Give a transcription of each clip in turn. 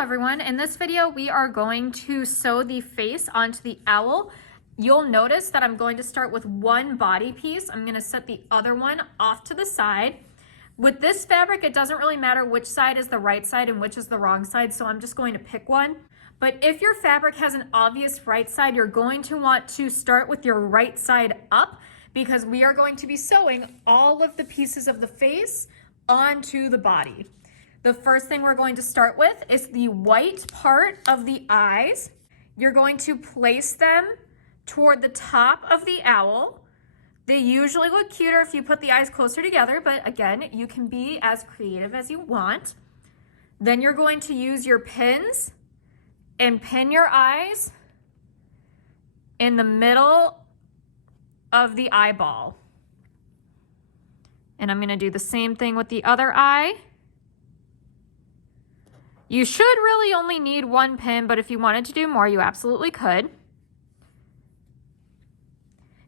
Hello everyone, in this video we are going to sew the face onto the owl. You'll notice that I'm going to start with one body piece. I'm going to set the other one off to the side. With this fabric, it doesn't really matter which side is the right side and which is the wrong side, so I'm just going to pick one. But if your fabric has an obvious right side, you're going to want to start with your right side up because we are going to be sewing all of the pieces of the face onto the body. The first thing we're going to start with is the white part of the eyes. You're going to place them toward the top of the owl. They usually look cuter if you put the eyes closer together, but again, you can be as creative as you want. Then you're going to use your pins and pin your eyes in the middle of the eyeball. And I'm going to do the same thing with the other eye. You should really only need one pin, but if you wanted to do more, you absolutely could.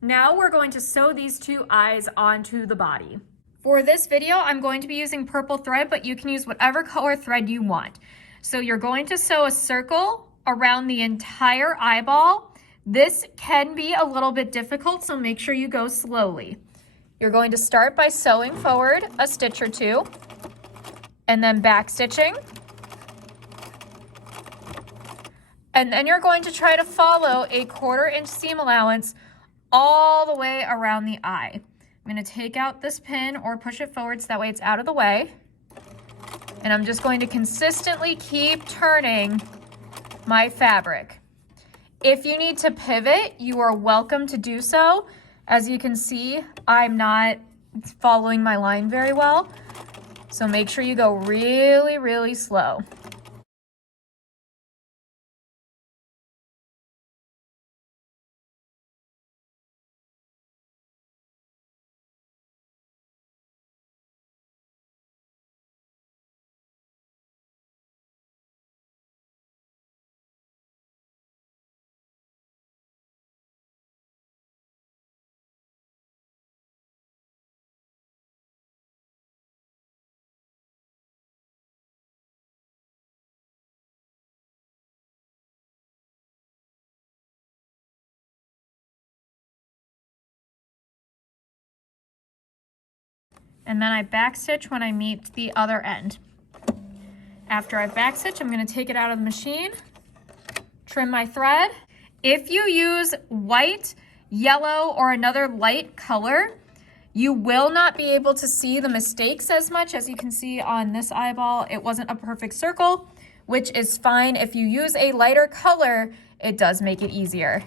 Now we're going to sew these two eyes onto the body. For this video, I'm going to be using purple thread, but you can use whatever color thread you want. So you're going to sew a circle around the entire eyeball. This can be a little bit difficult, so make sure you go slowly. You're going to start by sewing forward a stitch or two, and then back stitching. And then you're going to try to follow a 1/4 inch seam allowance all the way around the eye. I'm going to take out this pin or push it forward so that way it's out of the way. And I'm just going to consistently keep turning my fabric. If you need to pivot, you are welcome to do so. As you can see, I'm not following my line very well. So make sure you go really, really slow. And then I backstitch when I meet the other end. After I backstitch, I'm going to take it out of the machine, trim my thread. If you use white, yellow, or another light color, you will not be able to see the mistakes as much. As you can see on this eyeball, it wasn't a perfect circle, which is fine. If you use a lighter color, it does make it easier.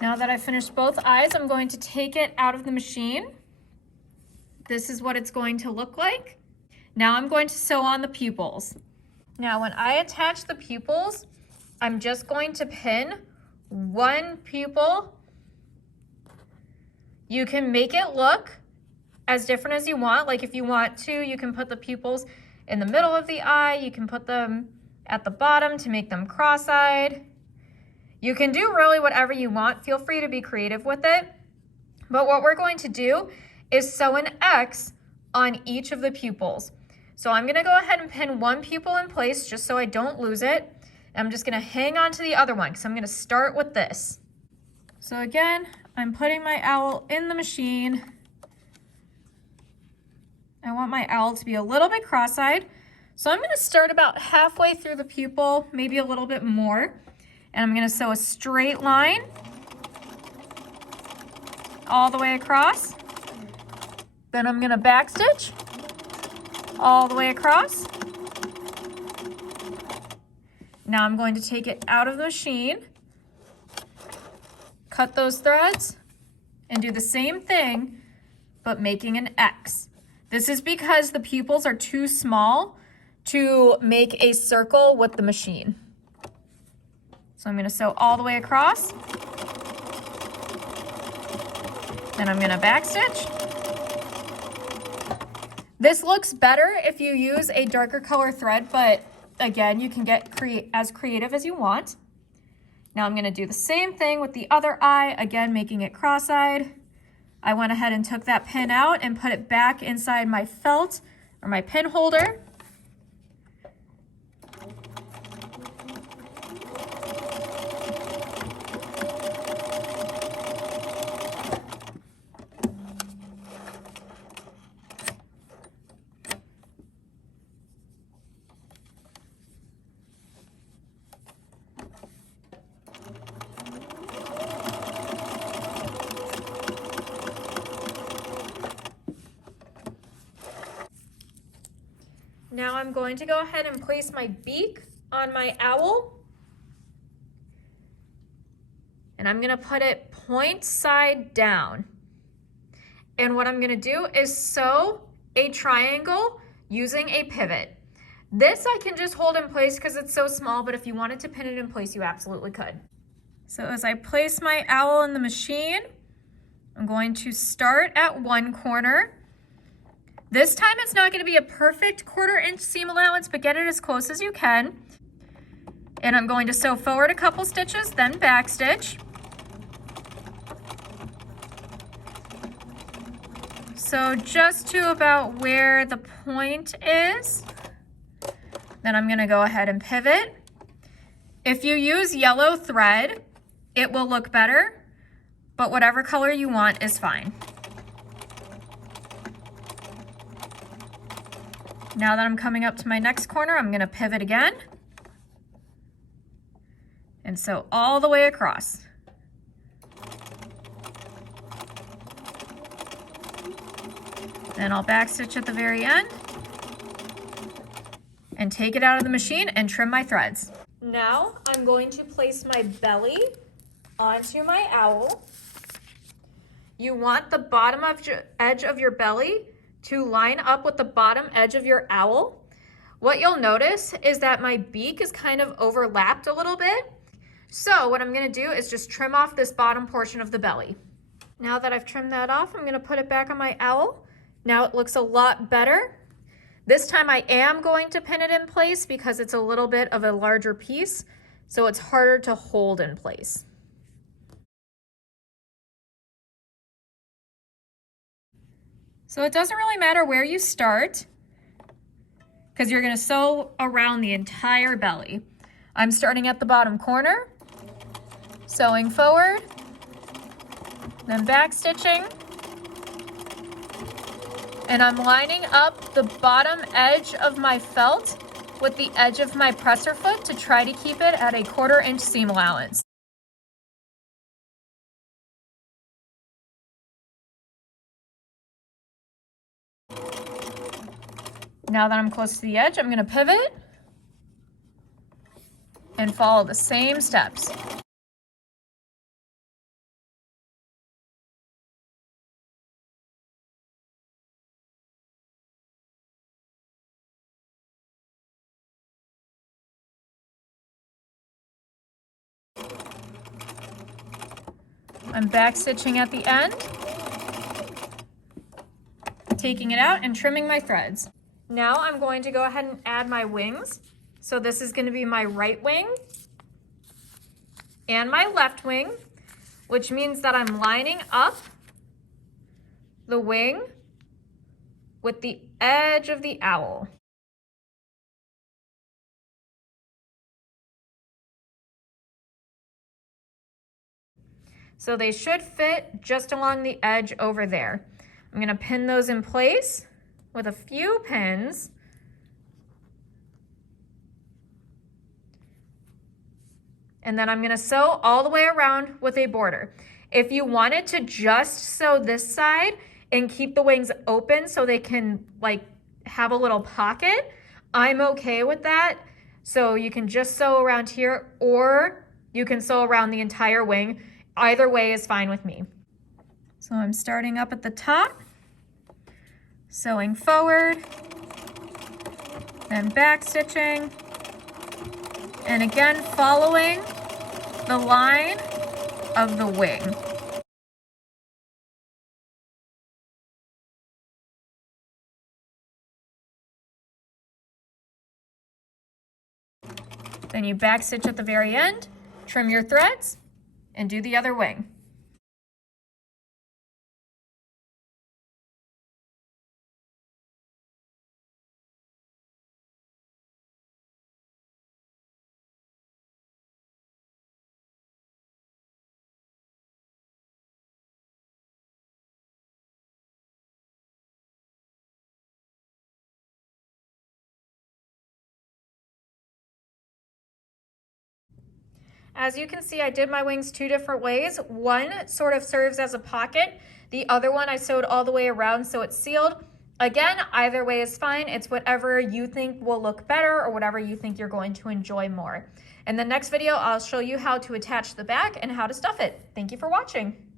Now that I've finished both eyes, I'm going to take it out of the machine. This is what it's going to look like. Now I'm going to sew on the pupils. Now when I attach the pupils, I'm just going to pin one pupil. You can make it look as different as you want. Like if you want to, you can put the pupils in the middle of the eye. You can put them at the bottom to make them cross-eyed. You can do really whatever you want. Feel free to be creative with it. But what we're going to do is sew an X on each of the pupils. So I'm gonna go ahead and pin one pupil in place just so I don't lose it. I'm just gonna hang on to the other one because I'm gonna start with this. So again, I'm putting my owl in the machine. I want my owl to be a little bit cross-eyed. So I'm gonna start about halfway through the pupil, maybe a little bit more. And I'm going to sew a straight line all the way across. Then I'm going to backstitch all the way across. Now I'm going to take it out of the machine, cut those threads and do the same thing, but making an X. This is because the pupils are too small to make a circle with the machine. So I'm gonna sew all the way across. Then I'm gonna backstitch. This looks better if you use a darker color thread, but again, you can get as creative as you want. Now I'm gonna do the same thing with the other eye, again, making it cross-eyed. I went ahead and took that pin out and put it back inside my felt or my pin holder. Now I'm going to go ahead and place my beak on my owl. And I'm gonna put it point side down. And what I'm gonna do is sew a triangle using a pivot. This I can just hold in place because it's so small, but if you wanted to pin it in place, you absolutely could. So as I place my owl in the machine, I'm going to start at one corner. This time it's not gonna be a perfect 1/4 inch seam allowance, but get it as close as you can. And I'm going to sew forward a couple stitches, then backstitch. So just to about where the point is. Then I'm gonna go ahead and pivot. If you use yellow thread, it will look better, but whatever color you want is fine. Now that I'm coming up to my next corner, I'm gonna pivot again and sew all the way across. Then I'll backstitch at the very end and take it out of the machine and trim my threads. Now I'm going to place my belly onto my owl. You want the bottom edge of your belly to line up with the bottom edge of your owl. What you'll notice is that my beak is kind of overlapped a little bit. So what I'm gonna do is just trim off this bottom portion of the belly. Now that I've trimmed that off, I'm gonna put it back on my owl. Now it looks a lot better. This time I am going to pin it in place because it's a little bit of a larger piece, so it's harder to hold in place. So it doesn't really matter where you start because you're gonna sew around the entire belly. I'm starting at the bottom corner, sewing forward, then back stitching, and I'm lining up the bottom edge of my felt with the edge of my presser foot to try to keep it at a 1/4 inch seam allowance. Now that I'm close to the edge, I'm gonna pivot and follow the same steps. I'm back stitching at the end, taking it out and trimming my threads. Now I'm going to go ahead and add my wings. So this is going to be my right wing and my left wing, which means that I'm lining up the wing with the edge of the owl. So they should fit just along the edge over there. I'm going to pin those in place with a few pins. And then I'm gonna sew all the way around with a border. If you wanted to just sew this side and keep the wings open so they can like have a little pocket, I'm okay with that. So you can just sew around here, or you can sew around the entire wing. Either way is fine with me. So I'm starting up at the top, sewing forward, then back stitching, and again following the line of the wing. Then you back stitch at the very end, trim your threads, and do the other wing. As you can see, I did my wings 2 different ways. One sort of serves as a pocket. The other one I sewed all the way around so it's sealed. Again, either way is fine. It's whatever you think will look better or whatever you think you're going to enjoy more. In the next video, I'll show you how to attach the back and how to stuff it. Thank you for watching.